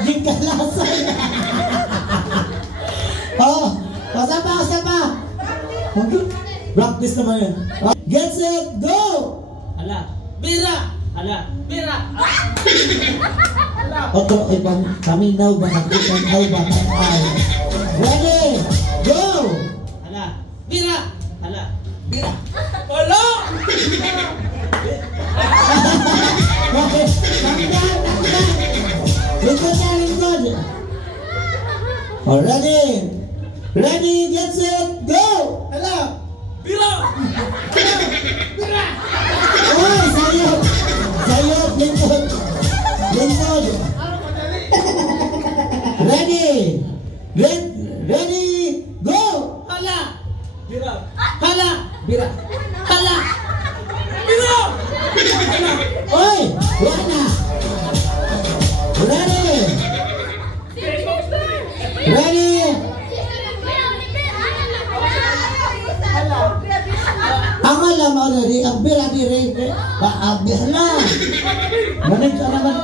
Gigalasan. Oh, kasama. Okay. Practice naman yun. Get set, go! Hala, bira! Hala, bira! Otro ibang kaminaw ba nakikan ay ba ay. Ready, go! Hala, bira! Hala, bira! Hala! Okay, tanggal. Lingkod. Ready, get set, go! Hala, bira! Bira! Oh, sayop, lingkod. Ready, go! Hala, bira! Hala, bira! Hala, bira! Oi, wala. Ready. Ang alam mo na di, ang bira di rin. Paabis na. Manig ka naman.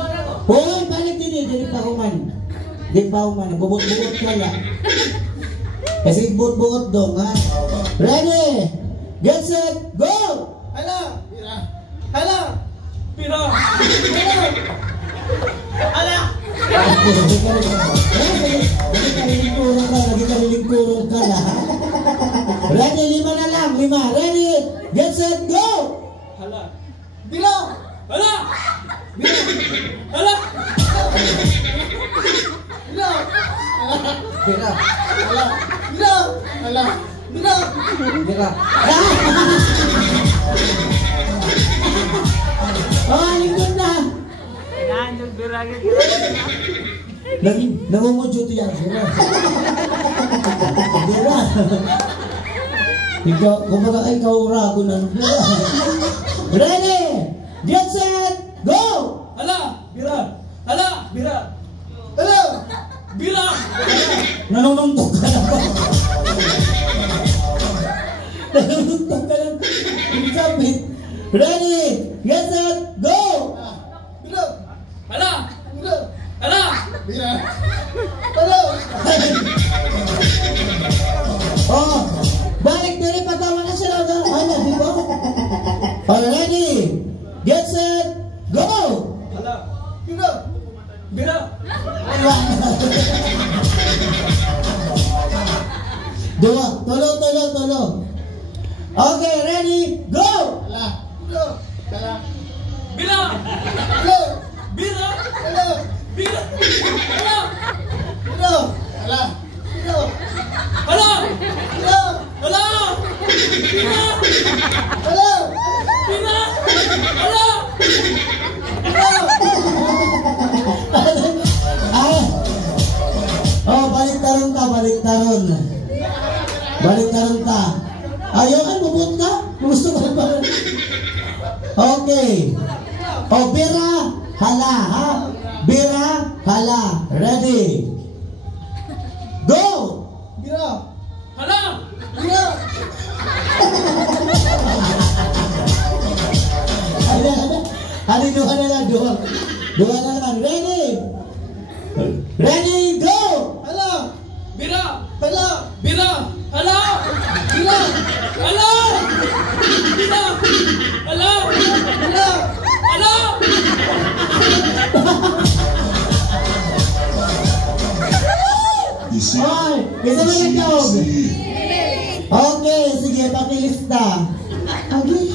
Hoy, balik din eh. Di pa human. Bubot-bubot ka lang. Kasi buot-buot dong, ha? Ready. Get set, go! Hala, bira! Hala, bira! Hala! Lagi kalilingkurong ka na. Ready, 5 na lang. Ready, get set, go! Hala, bira! Hala! Bira! Hala! Bira! Bira. Hala! Bira! Hala! Bira! Bira. Oh, lingkod na. Nangungudyo yan. Bira. Ikaw, kumbaga ikaw rago na. Ready, get set, go! Hala! Bira! Hala! Bira! Hala! Bira! Nanununtok ka na ba? Nanununtok ka na. Kapit. Ready, get set, go! Bira! Hala! Bira! Hala! Bira! Hala! Oh, balik diri patawa na sila. Ano, di ba? Ready, get set, go! Hala! Bira! Bira! Dua, tolo. Okay, ready, go! Hala! Bira! Hala! Bira! Hala! Bira! Hala! Bira! Hala! Bira! Hala! Bira! Hala! Bira! Hala! Bira! Hala! Bira! Hala! Bira! Oh, balik taron ka. Ayaw ay bubot ka. Gusto ko ba? Okay. Oh, bira, hala, ha? Bira, hala. Ready? Go! Bira! Hala! Bira! Dua na lang. Ready, go! Hala! Bira! Hala! Bira! Hala! Bira! Hala! Bira! Hala! Hala! Hala! Ay, isa na lang daw. Okay, sige, pakilista. Okay.